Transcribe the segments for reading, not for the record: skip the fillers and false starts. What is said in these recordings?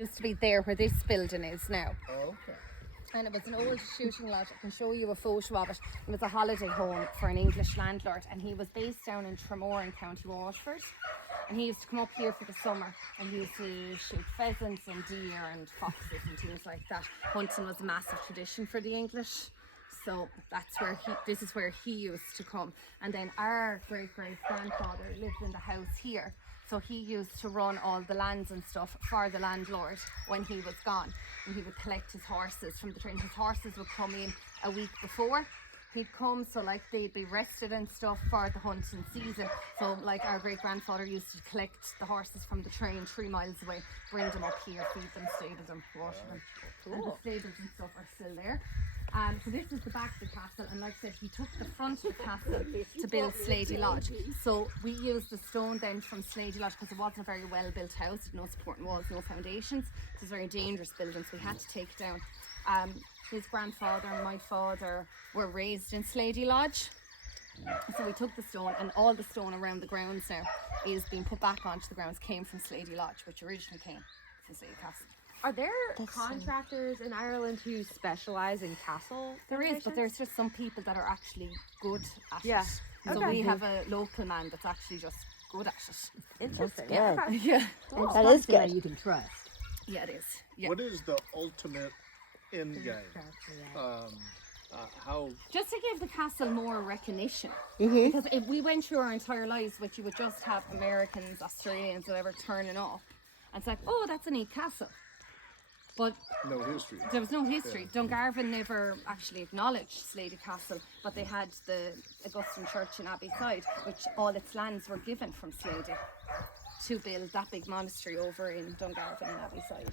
Used to be there where this building is now. Oh, okay. And it was an old shooting lodge. I can show you a photo of it. It was a holiday home for an English landlord, and he was based down in Tremor in County Waterford. And he used to come up here for the summer, and he used to shoot pheasants and deer and foxes and things like that. Hunting was a massive tradition for the English. So this is where he used to come. And then our great-great-grandfather lived in the house here. So he used to run all the lands and stuff for the landlord when he was gone. And he would collect his horses from the train. His horses would come in a week before he'd come, so like they'd be rested and stuff for the hunting season. So like our great-grandfather used to collect the horses from the train 3 miles away, bring them up here, feed them, stable them, water them. Cool. And the stables and stuff are still there. So this is the back of the castle, and like I said, he took the front of the castle to build Sleady Lodge. So we used the stone then from Sleady Lodge because it wasn't a very well built house, no supporting walls, no foundations. It was a very dangerous building, so we had to take it down. His grandfather and my father were raised in Sleady Lodge. So we took the stone, and all the stone around the grounds now is being put back onto the grounds, came from Sleady Lodge, which originally came from Sleady Castle. Are there contractors in Ireland who specialize in castle? There is, but there's just some people that are actually good at Yeah. it. So we have a local man that's actually just good at it. Interesting. Good. Yeah. And that is good. You can trust. Yeah, it is. Yeah. What is the ultimate end game? How? Just to give the castle more recognition. Mm-hmm. Because if we went through our entire lives, which you would just have Americans, Australians, whatever, turning off. And it's like, oh, that's a neat castle. But No history. there was no history. Dungarvan never actually acknowledged Sleady Castle, but they had the Augustine Church in Abbeyside, which all its lands were given from Sleady to build that big monastery over in Dungarvan and Abbeyside.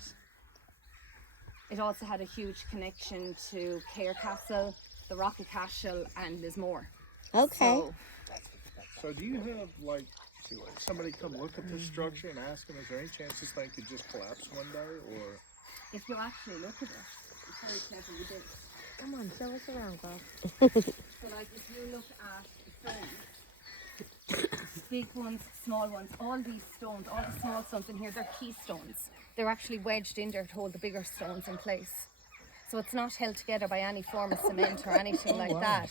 It also had a huge connection to Cahir Castle, the Rocket Castle, and Lismore. Okay. So do you have like somebody come look at this structure and ask them, is there any chance this thing could just collapse one day, or? If you actually look at it, it's very clever you did. Come on, show us around, girl. So like if you look at the stones, big ones, small ones, all these stones, all the small stones in here, they're keystones. They're actually wedged in there to hold the bigger stones in place. So it's not held together by any form of cement or anything like that.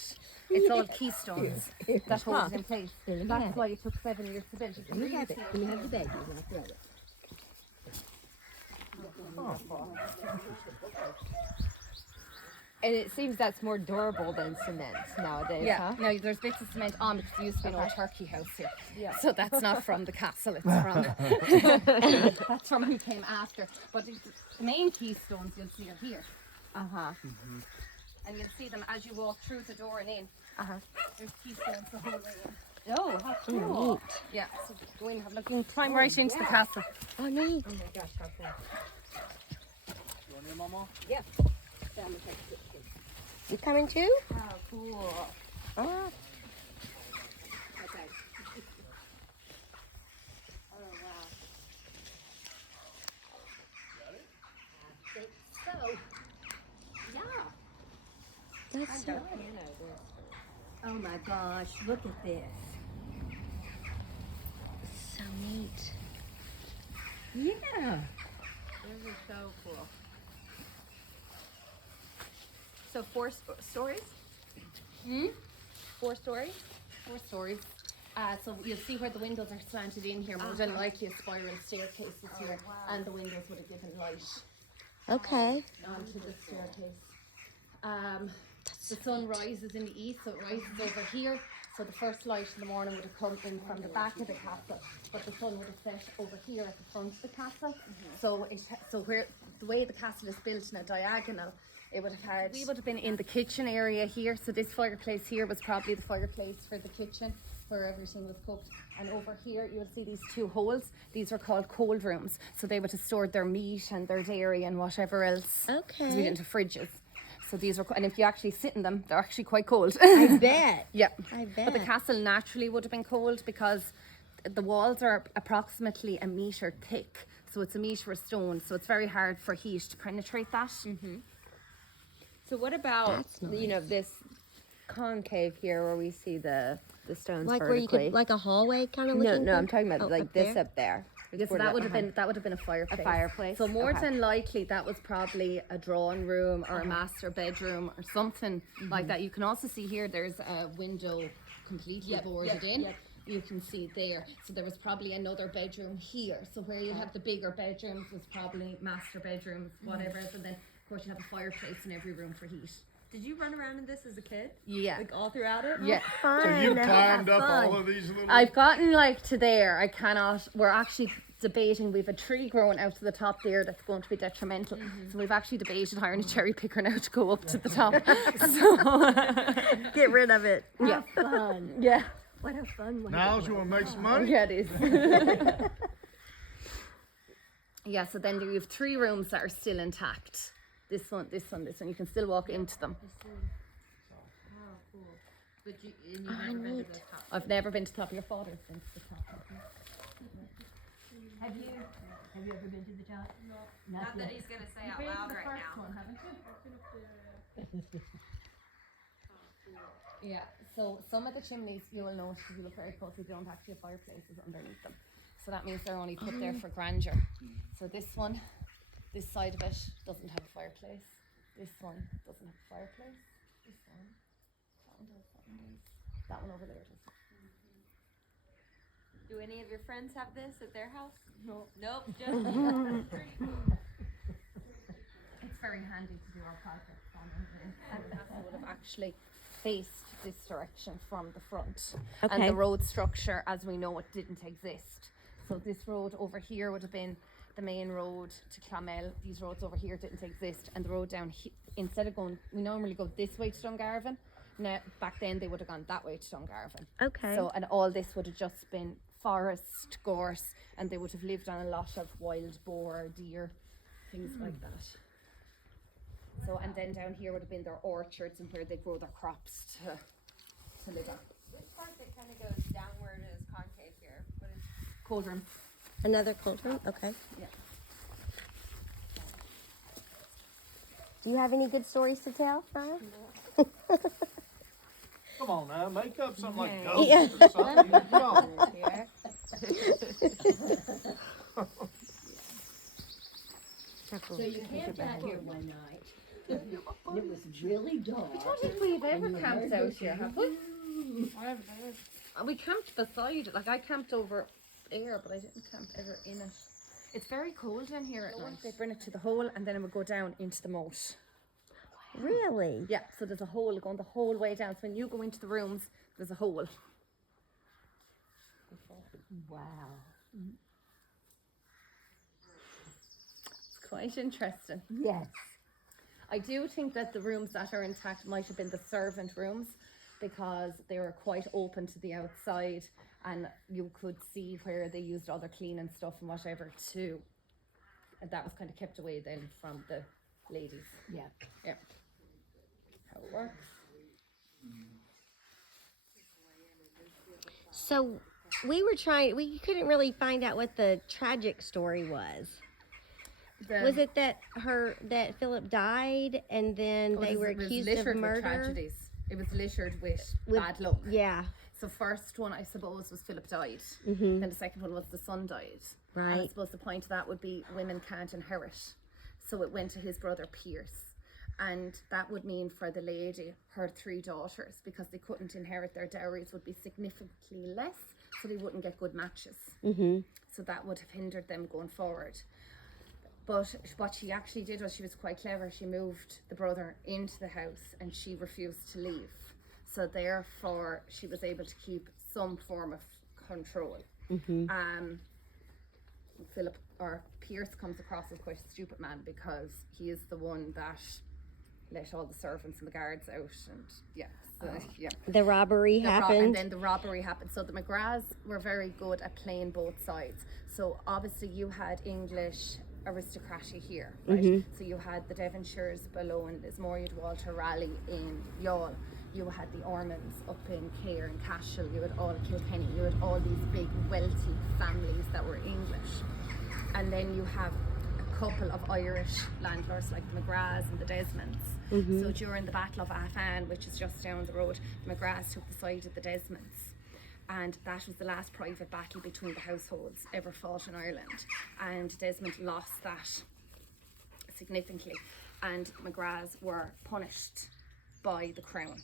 It's all keystones that hold it in place. That's why it took 7 years to build. Let me have it. Let me have the baby and I'll throw it. And it seems that's more durable than cement nowadays, Yeah, huh? now there's bits of cement on because there used to be an old turkey house here. Yeah. So that's not from the castle, it's from that's from who came after. But the main keystones you'll see are here. Uh-huh. And you'll see them as you walk through the door and in. Uh-huh. There's keystones the whole way in. Oh, how cool. Yeah, so go in and have a look. You can climb right into the castle. Oh, neat. Oh my gosh, how cool. You want in, Mama? Yeah. You coming too? Oh, cool. Oh. Okay. Oh, wow. So, yeah. That's so Oh my gosh, look at this. so neat. Yeah. This is so cool. So 4 stories? 4 stories? 4 stories. So you'll see where the windows are slanted in here. Would have likely a spiral staircases here, and the windows would have given light Okay. onto the staircase. The sun rises in the east, so it rises over here. So the first light in the morning would have come in from the back of the castle, but the sun would have set over here at the front of the castle. So where the way the castle is built in a diagonal, it would have had. We would have been in the kitchen area here. So this fireplace here was probably the fireplace for the kitchen, where everything was cooked. And over here, you'll see these 2 holes. These are called cold rooms. So they would have stored their meat and their dairy and whatever else. Okay. Because we didn't have fridges. So these were, and if you actually sit in them, they're actually quite cold. I bet. Yeah. I bet. But the castle naturally would have been cold because the walls are approximately a metre thick. So it's a metre of stone. So it's very hard for heat to penetrate that. So what about, That's nice. this concave here where we see the stones Like where you vertically? could, like a hallway kind of No, looking no, I'm thing? talking about Oh, like up this there? up there. Yes, so that would have been a fireplace. A fireplace. So more Okay. than likely, that was probably a drawing room or a master bedroom or something like that. You can also see here there's a window completely boarded in. You can see there. So there was probably another bedroom here. So where you have the bigger bedrooms was probably master bedrooms, whatever. So then, of course, you have a fireplace in every room for heat. Did you run around in this as a kid? Yeah. Like all throughout it? Yeah. Fun. So you climbed up fun. all of these little. I've gotten like to there. I cannot. We're actually debating. We've a tree growing out to the top there that's going to be detrimental. So we've actually debated hiring a cherry picker now to go up to the top. So Get rid of it. yeah, Fun. yeah, What a fun one. Now you want to make some money? yeah, it is. Yeah. So then you have 3 rooms that are still intact. This one, this one, this one. You can still walk into them. But you've never been to the top. I've never been to the top. Your father's been to the top. Have you ever been to the top? No. Not that he's going to say out loud right now. Yeah, so some of the chimneys you will notice if you look very closely, they don't actually have fireplaces underneath them. So that means they're only put there for grandeur. So this one, this side of it doesn't have a fireplace. This one doesn't have a fireplace. This one, that one does, that one does. That one over there does. Do any of your friends have this at their house? No. Nope, just you. It's very handy to do our projects on it. And that would have actually faced this direction from the front. And Okay. the road structure, as we know it, didn't exist. So this road over here would have been the main road to Clonmel. These roads over here didn't exist. And the road down here, instead of going, we normally go this way to Dungarvan. Now, back then they would have gone that way to Dungarvan. Okay. So, and all this would have just been forest, gorse, and they would have lived on a lot of wild boar, deer, things like that. So, and then down here would have been their orchards and where they grow their crops to live on. Which part that kind of goes downward is concave here? What is Cold room. Another cold room? Okay. Yeah. Do you have any good stories to tell, Brian? Come on now, make up something like Yeah. ghosts or something. Come on. Here. So you camped out here one night. And it was really dark. I don't think we've ever camped out here, have we? We camped beside it. Like I camped over there, but I didn't camp ever in it. It's very cold in here at night. They bring it to the hole and then it would go down into the moat. Really? Yeah, so there's a hole going the whole way down. So when you go into the rooms, there's a hole. Wow. It's quite interesting. Yes. I do think that the rooms that are intact might have been the servant rooms because they were quite open to the outside and you could see where they used all their cleaning stuff and whatever too. And that was kind of kept away then from the ladies. Yeah. Yeah. How it works. So we couldn't really find out what the tragic story was. Was it that Philip died and then they were accused of littered murder? with tragedies. It was littered with With- bad luck. Yeah. So first one, I suppose, was Philip died. Then the second one was the son died. And I Right. suppose the point of that would be women can't inherit. So it went to his brother Pierce. And that would mean for the lady, her 3 daughters, because they couldn't inherit, their dowries would be significantly less, so they wouldn't get good matches. So that would have hindered them going forward. But what she actually did was she was quite clever. She moved the brother into the house and she refused to leave. So therefore she was able to keep some form of control. Philip or Pierce comes across as quite a stupid man because he is the one that let all the servants and the guards out and The robbery and happened. then the robbery happened. So the McCraws were very good at playing both sides. So obviously you had English aristocracy here, right? So you had the Devonshires below in Lismore, you had Walter Raleigh in Youghal, you had the Ormonds up in Cahir and Cashel, you had all Kilkenny, you had all these big wealthy families that were English. And then you have a couple of Irish landlords like the McCraws and the Desmonds. So during the Battle of Athan, which is just down the road, the McCraws took the side of the Desmonds. and that was the last private battle between the households ever fought in Ireland, and Desmond lost that significantly, and McCraws were punished by the Crown,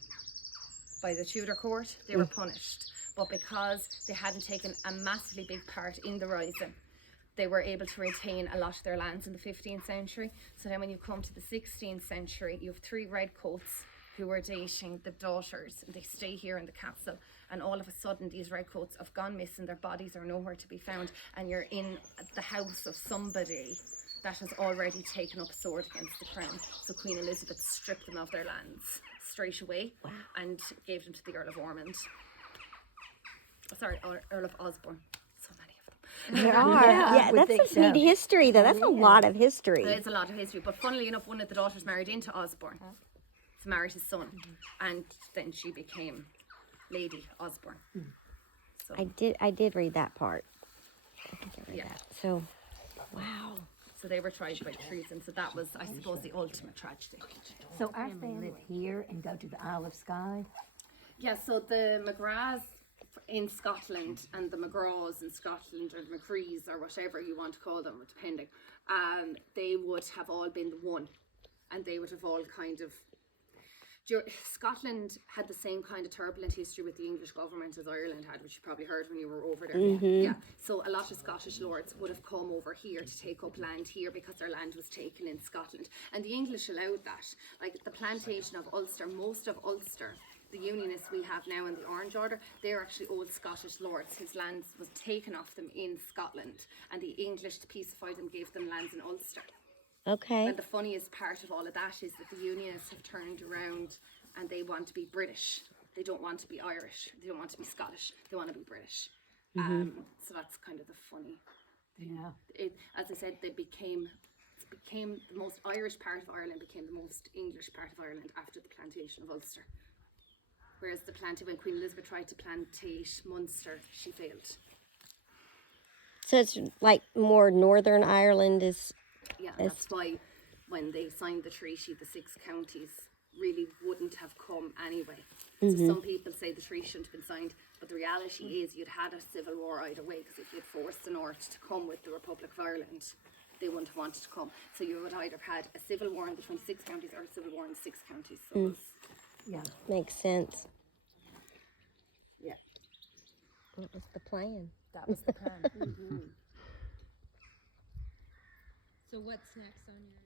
by the Tudor court. They were punished, but because they hadn't taken a massively big part in the rising, they were able to retain a lot of their lands in the 15th century. So then when you come to the 16th century, you have 3 redcoats who are dating the daughters, and they stay here in the castle, and all of a sudden these redcoats have gone missing, their bodies are nowhere to be found, and you're in the house of somebody that has already taken up a sword against the crown. So Queen Elizabeth stripped them of their lands straight away and gave them to the Earl of Ormond. Sorry, Earl of Osborne. So many of them. There are. Yeah, that's some neat history, though. That's a lot of history. It's a lot of history, but funnily enough, one of the daughters married into Osborne. To married his son, and then she became Lady Osborne. So, I did read that part. I think I read that. So, wow. So they were tried by treason. So that was, I suppose, the ultimate tragedy. So our family live here and go to the Isle of Skye? Yeah, so the McGraths in Scotland and the McCraws in Scotland, or the McCrees, or whatever you want to call them, depending, they would have all been the one, and they would have all kind of... Scotland had the same kind of turbulent history with the English government as Ireland had, which you probably heard when you were over there. Yeah. So a lot of Scottish lords would have come over here to take up land here because their land was taken in Scotland. And the English allowed that. Like the plantation of Ulster, most of Ulster, the Unionists we have now in the Orange Order, they're actually old Scottish lords whose lands was taken off them in Scotland. And the English, to pacify them, gave them lands in Ulster. Okay. And the funniest part of all of that is that the Unionists have turned around and they want to be British. They don't want to be Irish. They don't want to be Scottish. They want to be British. So that's kind of the funny thing. Yeah. As I said, it became the most Irish part of Ireland became the most English part of Ireland after the plantation of Ulster. Whereas when Queen Elizabeth tried to plantate Munster, she failed. So it's like more Northern Ireland is... Yeah, that's why when they signed the treaty, the 6 counties really wouldn't have come anyway. So some people say the treaty shouldn't have been signed, but the reality is you'd had a civil war either way, because if you'd forced the North to come with the Republic of Ireland, they wouldn't have wanted to come. So you would either had a civil war in the 26 counties or a civil war in the 6 counties. So Makes sense. Yeah. What was the plan? That was the plan. So what's next on your...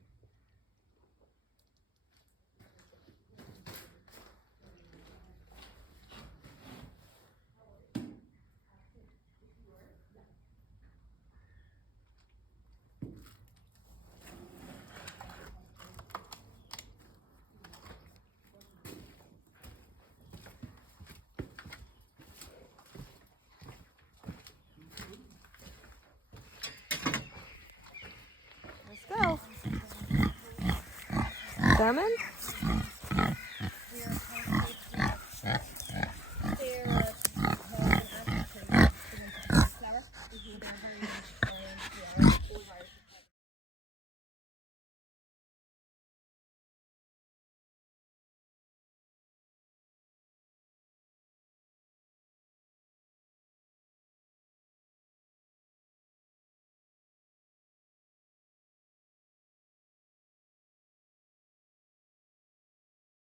Let's go. Sermon?